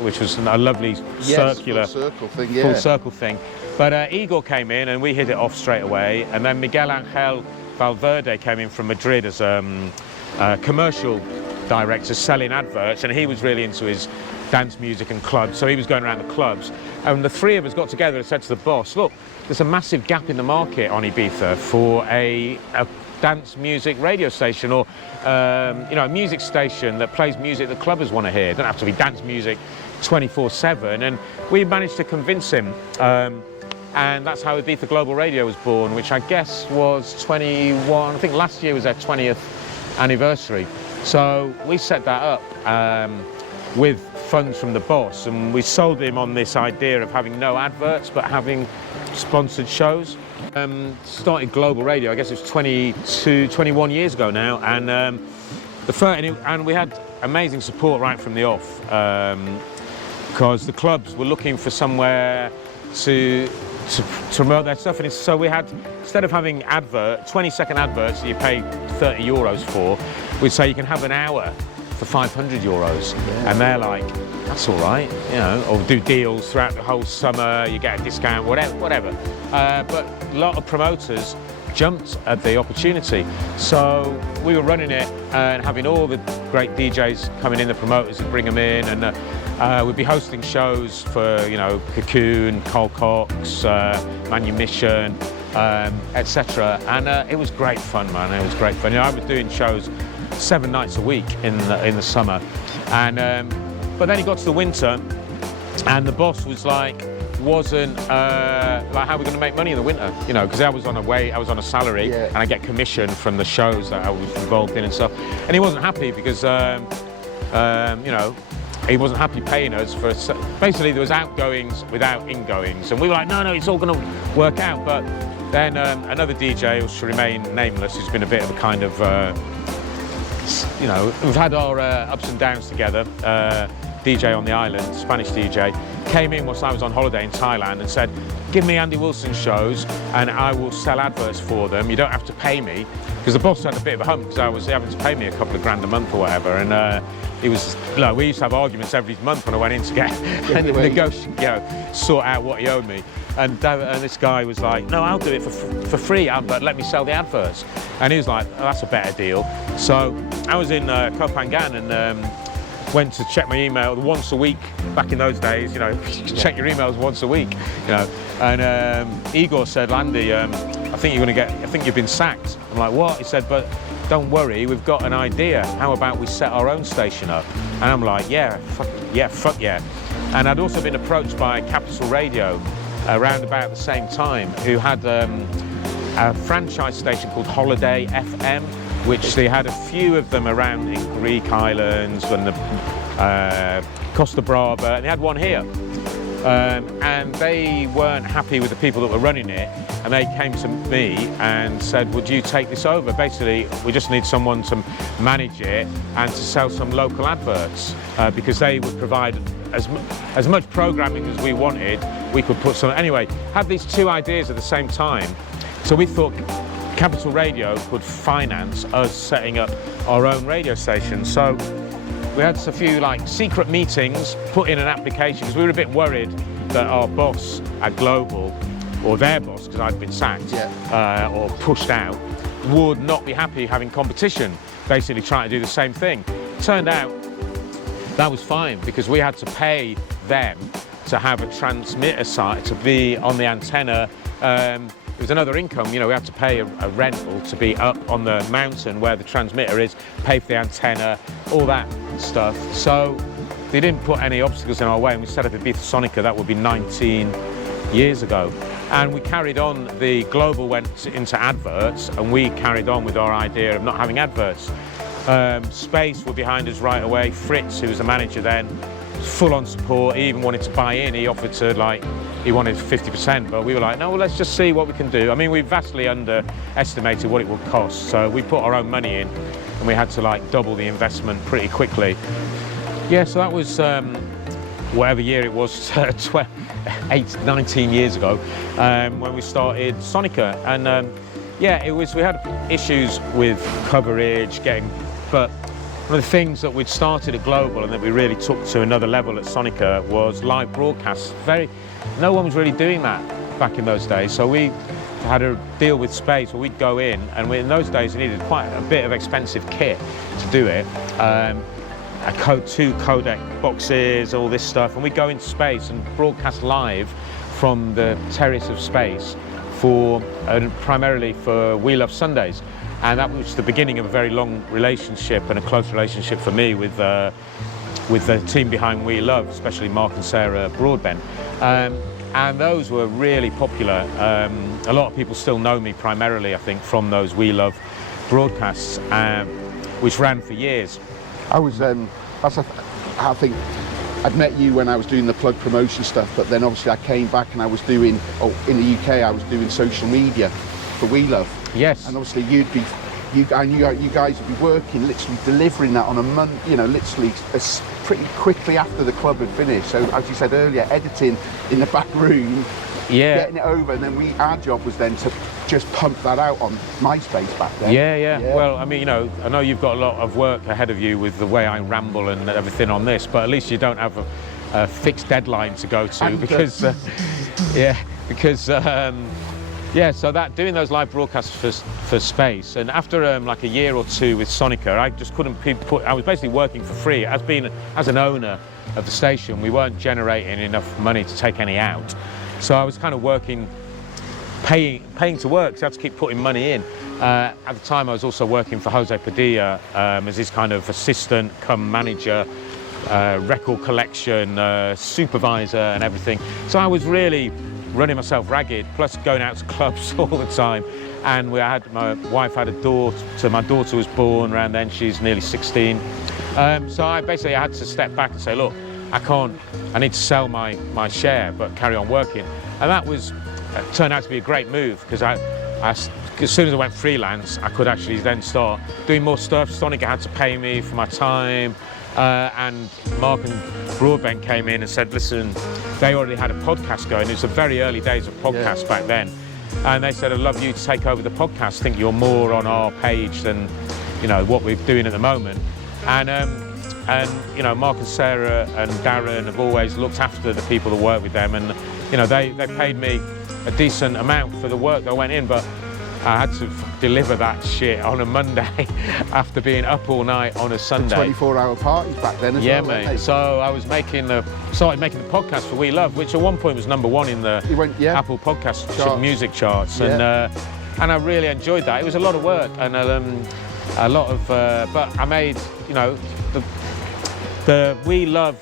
which was a lovely circular, full circle thing. full circle thing. But Igor came in and we hit it off straight away. And then Miguel Angel Valverde came in from Madrid as a commercial director selling adverts, and he was really into his dance music and clubs, so he was going around the clubs. And the three of us got together and said to the boss, look, there's a massive gap in the market on Ibiza for a dance music radio station, or a music station that plays music that clubbers want to hear. It doesn't have to be dance music 24/7. And we managed to convince him, and that's how Ibiza Global Radio was born, which I guess was 21. I think last year was their 20th anniversary. So we set that up with funds from the boss, and we sold him on this idea of having no adverts but having sponsored shows. Started Global Radio, I guess it was 21 years ago now, and we had amazing support right from the off, because the clubs were looking for somewhere to promote their stuff, and so we had, instead of having 20-second adverts that you pay €30 for, we'd say you can have an hour for €500, and they're like, that's all right, or do deals throughout the whole summer, you get a discount, whatever. But a lot of promoters jumped at the opportunity, so we were running it and having all the great DJs coming in, the promoters would bring them in, and we'd be hosting shows for Cocoon, Cole Cox, Manumission, etc. And it was great fun, man. It was great fun. I was doing shows 7 nights a week in the summer, and but then it got to the winter, and the boss was like, wasn't like, how are we going to make money in the winter? Because I was on a salary, and I get commission from the shows that I was involved in and stuff. And he wasn't happy because he wasn't happy paying us for. Basically, there was outgoings without ingoings, and we were like, no, it's all going to work out. But then another DJ, who should remain nameless, who's been a bit of a kind of, we've had our ups and downs together. DJ on the island, Spanish DJ, came in whilst I was on holiday in Thailand and said, give me Andy Wilson shows and I will sell adverts for them. You don't have to pay me. Because the boss had a bit of a hump because I was having to pay me a couple of grand a month or whatever. And we used to have arguments every month when I went in to get negotiate, sort out what he owed me. And this guy was like, no, I'll do it for free, but let me sell the adverts. And he was like, oh, that's a better deal. So I was in Koh Phangan and went to check my email once a week. Back in those days, you can check your emails once a week, And Igor said, Andy, I think you've been sacked. I'm like, what? He said, but don't worry, we've got an idea. How about we set our own station up? And I'm like, fuck yeah. And I'd also been approached by Capital Radio around about the same time, who had a franchise station called Holiday FM, which they had a few of them around in Greek islands and the Costa Brava, and they had one here. And they weren't happy with the people that were running it, and they came to me and said, would you take this over? Basically, we just need someone to manage it and to sell some local adverts, because they would provide as much programming as we wanted. We could put some, anyway, had these two ideas at the same time. So we thought Capital Radio could finance us setting up our own radio station. So we had a few secret meetings, put in an application, because we were a bit worried that our boss at Global, or their boss, because I'd been sacked or pushed out, would not be happy having competition, basically trying to do the same thing. Turned out that was fine, because we had to pay them to have a transmitter site, to be on the antenna. It was another income, we had to pay a rental to be up on the mountain where the transmitter is, pay for the antenna, all that stuff. So they didn't put any obstacles in our way, and we set up Ibiza Sonica. That would be 19 years ago. And we carried on, the Global went into adverts, and we carried on with our idea of not having adverts. Space were behind us right away. Fritz, who was the manager then, full on support. He even wanted to buy in. He offered to he wanted 50%, but we were like, no, well, let's just see what we can do. I mean, we vastly underestimated what it would cost, so we put our own money in, and we had to double the investment pretty quickly. Yeah, so that was whatever year it was, 19 years ago, when we started Sonica. And yeah, we had issues with coverage, but one of the things that we'd started at Global and that we really took to another level at Sonica was live broadcasts. No one was really doing that back in those days, so we had a deal with Space where we'd go in, and in those days we needed quite a bit of expensive kit to do it. Two codec boxes, all this stuff, and we'd go into Space and broadcast live from the terrace of Space primarily for We Love Sundays. And that was the beginning of a very long relationship and a close relationship for me with the team behind We Love, especially Mark and Sarah Broadbent. And those were really popular. A lot of people still know me primarily, I think, from those We Love broadcasts, which ran for years. I think I'd met you when I was doing the plug promotion stuff, but then obviously I came back and I was doing, in the UK, I was doing social media for We Love. Yes. And obviously I knew you guys would be working, literally delivering that on a month, literally pretty quickly after the club had finished. So as you said earlier, editing in the back room, getting it over, and then our job was then to just pump that out on MySpace back then. Yeah. Well, I mean, I know you've got a lot of work ahead of you with the way I ramble and everything on this, but at least you don't have a fixed deadline to go to, because so that doing those live broadcasts for Space, and after like a year or two with Sonica, I just couldn't I was basically working for free. As an owner of the station, we weren't generating enough money to take any out, so I was kind of working, paying to work, so I had to keep putting money in. At the time, I was also working for Jose Padilla as his kind of assistant come manager, record collection supervisor and everything. So I was really running myself ragged, plus going out to clubs all the time. And my wife had a daughter, my daughter was born around then, she's nearly 16. So I had to step back and say, look, I need to sell my share, but carry on working. And that turned out to be a great move, because as soon as I went freelance, I could actually then start doing more stuff. Sonica had to pay me for my time, and Mark and Broadbent came in and said, listen, they already had a podcast going. It was the very early days of podcasts back then. And they said, I'd love you to take over the podcast. I think you're more on our page than, what we're doing at the moment. And Mark and Sarah and Darren have always looked after the people that work with them. And, they paid me a decent amount for the work that went in, but I had to deliver that shit on a Monday after being up all night on a Sunday. 24-hour parties back then as well. Yeah, mate. So I was started making the podcast for We Love, which at one point was #1 in the Apple Podcast music charts, and I really enjoyed that. It was a lot of work and a lot of, but I made, the We Love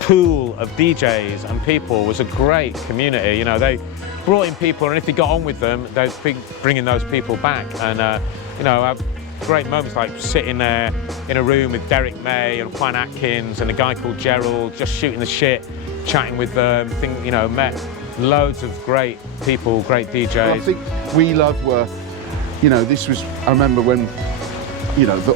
pool of DJs and people was a great community. They brought in people, and if they got on with them, they'd be bringing those people back. And I have great moments like sitting there in a room with Derek May and Juan Atkins and a guy called Gerald, just shooting the shit, chatting with them. Met loads of great people, great DJs. Well, I think We Love were, I remember when,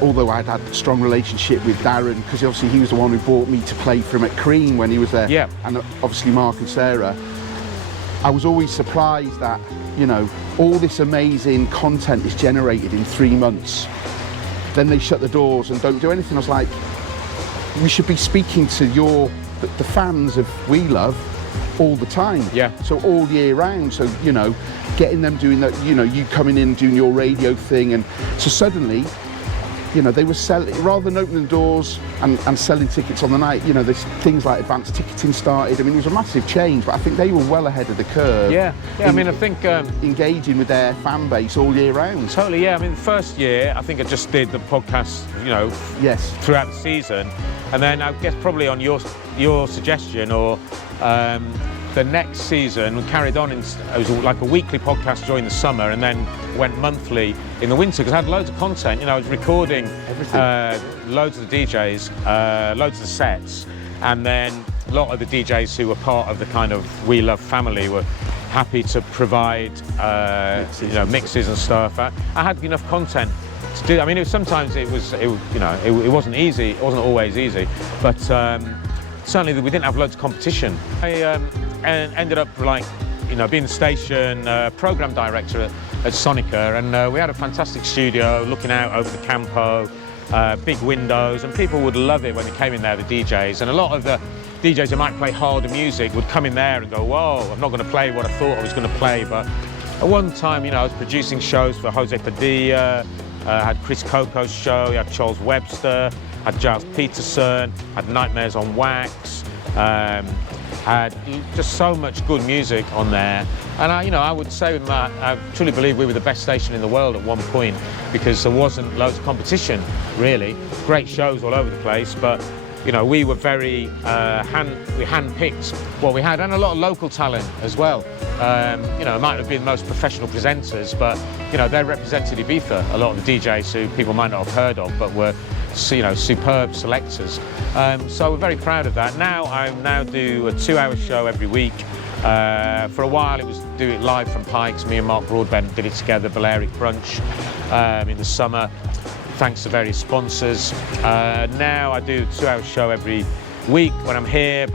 although I'd had a strong relationship with Darren, because obviously he was the one who brought me to play for him at Cream when he was there, and obviously Mark and Sarah, I was always surprised that, all this amazing content is generated in 3 months. Then they shut the doors and don't do anything. I was like, we should be speaking to the fans of We Love all the time. Yeah. So all year round. So, getting them doing that, you coming in doing your radio thing. And so suddenly, they were selling, rather than opening the doors and selling tickets on the night, there's things like advanced ticketing started. I mean, it was a massive change, but I think they were well ahead of the curve. Yeah, I mean, I think engaging with their fan base all year round. Totally, yeah. I mean, the first year, I think I just did the podcast, throughout the season. And then I guess probably on your suggestion, or the next season we carried on. It was like a weekly podcast during the summer, and then went monthly in the winter, because I had loads of content. I was recording loads of the DJs, loads of the sets, and then a lot of the DJs who were part of the kind of We Love family were happy to provide mixes and stuff. I had enough content to do. I mean, sometimes it wasn't easy. It wasn't always easy, but certainly we didn't have loads of competition. I ended up being the station program director at Sonica, and we had a fantastic studio looking out over the Campo, big windows, and people would love it when they came in there, the DJs. And a lot of the DJs who might play harder music would come in there and go, whoa, I'm not going to play what I thought I was going to play. But at one time, you know, I was producing shows for Jose Padilla, had Chris Coco's show, you had Charles Webster, had Giles Peterson, had Nightmares on Wax, had just so much good music on there. And I would say that I truly believe we were the best station in the world at one point, because there wasn't loads of competition, really. Great shows all over the place, but you know, we were very hand-picked what we had, and a lot of local talent as well. You know, it might have been the most professional presenters, but you know, they represented Ibiza. A lot of the DJs who people might not have heard of, but were, you know, superb selectors. So we're very proud of that. I now do a 2-hour show every week. For a while, it was do it live from Pikes. Me and Mark Broadbent did it together, Balearic Brunch, in the summer, thanks to various sponsors. Now I do a 2-hour show every week when I'm here,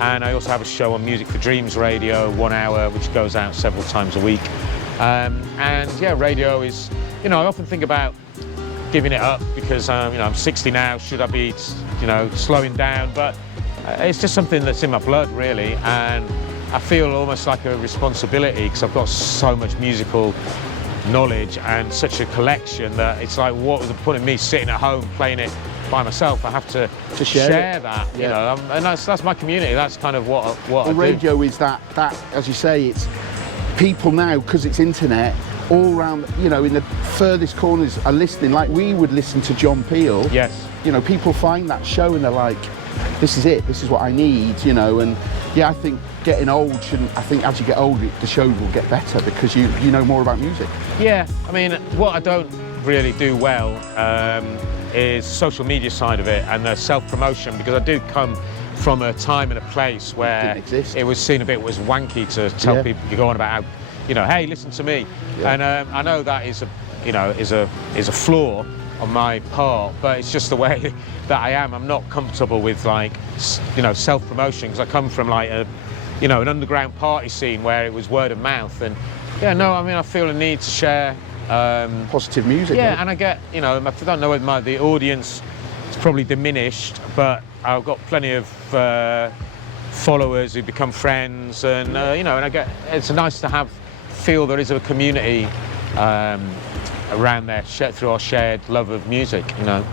and I also have a show on Music for Dreams Radio, 1 hour, which goes out several times a week. And yeah, radio is, you know, I often think about giving it up because you know, I'm 60 now. Should I be, you know, slowing down? But it's just something that's in my blood, really, and I feel almost like a responsibility because I've got so much musical knowledge and such a collection that it's like, what was the point of me sitting at home playing it by myself? I have to share that, yeah. You know, and that's my community. That's kind of what I do. Radio is that, as you say, it's people now, because it's internet, all around, you know, in the furthest corners are listening. Like we would listen to John Peel. Yes. You know, people find that show and they're like, this is it, this is what I need, you know. And yeah, I think getting old I think as you get older, the shows will get better because you know more about music. Yeah, I mean, what I don't really do well is social media side of it and the self-promotion, because I do come from a time and a place where it was seen a bit was wanky to tell people, you go on about how, you know, hey, listen to me. Yeah. And I know that is a flaw on my part, but it's just the way that I am. I'm not comfortable with, like, you know, self-promotion, because I come from like a, you know, an underground party scene where it was word of mouth. And yeah, no, I mean, I feel a need to share positive music. Yeah, though. And I get, you know, I don't know whether the audience is probably diminished, but I've got plenty of followers who become friends, and you know, and it's nice to feel there is a community around there through our shared love of music, you know.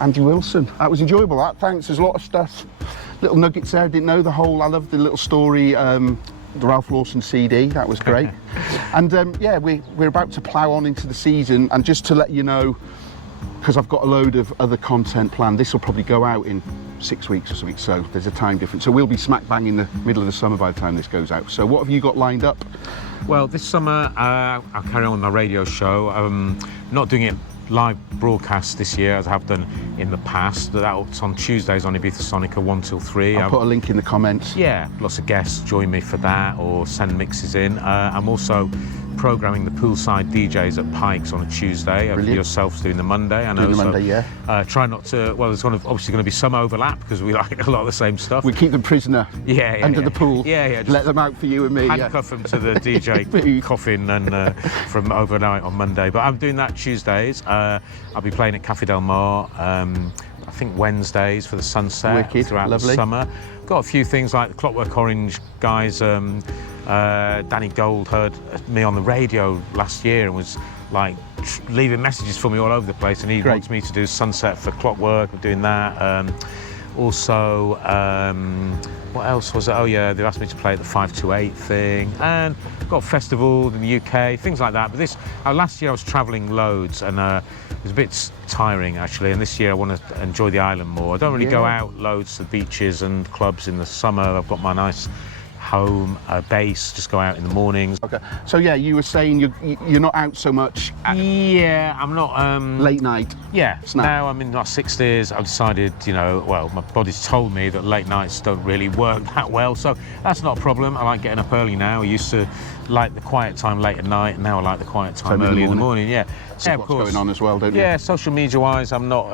Andy Wilson, that was enjoyable. That, thanks. There's a lot of stuff, little nuggets there. I didn't know the whole. I love the little story, the Ralph Lawson CD. That was great. And yeah, we're about to plough on into the season. And just to let you know, because I've got a load of other content planned, this will probably go out in 6 weeks or something. So there's a time difference. So we'll be smack bang in the middle of the summer by the time this goes out. So what have you got lined up? Well, this summer I'll carry on with my radio show. I'm not doing it live broadcast this year as I have done in the past. That's on Tuesdays on Ibiza Sonica 1 till 3. I'll put a link in the comments. Yeah, lots of guests join me for that or send mixes in. I'm also programming the poolside DJs at Pikes on a Tuesday. Yourself's doing the Monday. I know. Doing the Monday, yeah. Try not to. Well, there's obviously going to be some overlap because we like a lot of the same stuff. We keep them prisoner. Under the pool. Yeah. Let them out for you and me. Handcuff them to the DJ coffin and from overnight on Monday. But I'm doing that Tuesdays. I'll be playing at Cafe Del Mar. I think Wednesdays for the Sunset. Wicked, throughout lovely. The summer. Got a few things like the Clockwork Orange guys. Danny Gold heard me on the radio last year and was like leaving messages for me all over the place, and he wants me to do Sunset for Clockwork. I'm doing that. Also, what else was it? Oh yeah, they asked me to play at the 528 thing, and got a festival in the UK, things like that. But this last year I was travelling loads, and it was a bit tiring actually. And this year I want to enjoy the island more. I don't really go out loads to the beaches and clubs in the summer. I've got my nice home, bass, just go out in the mornings. Okay. So yeah, you were saying you're not out so much at Yeah, I'm not... late night. Yeah, Snap. now I'm in my 60s, I've decided, you know, well, my body's told me that late nights don't really work that well, so that's not a problem. I like getting up early now. I used to like the quiet time late at night, and now I like the quiet time early in the morning. Yeah, Yeah, what's going on as well, don't you? Yeah, social media-wise, I'm not,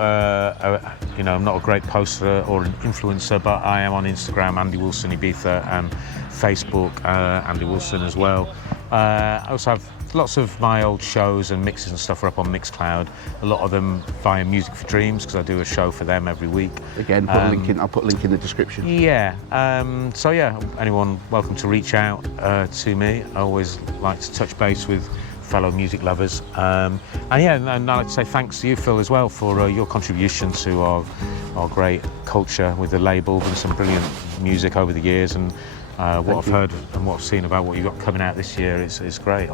you know, I'm not a great poster or an influencer, but I am on Instagram, Andy Wilson Ibiza, and Facebook, Andy Wilson as well. I also have lots of my old shows and mixes and stuff are up on Mixcloud. A lot of them via Music for Dreams, because I do a show for them every week. Again, put a link in. I'll put a link in the description. Yeah. So yeah, anyone welcome to reach out to me. I always like to touch base with fellow music lovers. And yeah, and I'd like to say thanks to you, Phil, as well, for your contribution to our great culture with the label, with some brilliant music over the years. And what I've heard and what I've seen about what you've got coming out this year is great.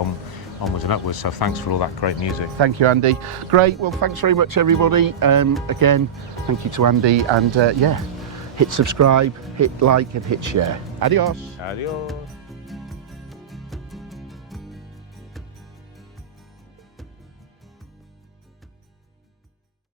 Onwards and upwards, so thanks for all that great music. Thank you, Andy. Great, well, thanks very much, everybody. Again, thank you to Andy, and yeah, hit subscribe, hit like, and hit share. Adios. Adios.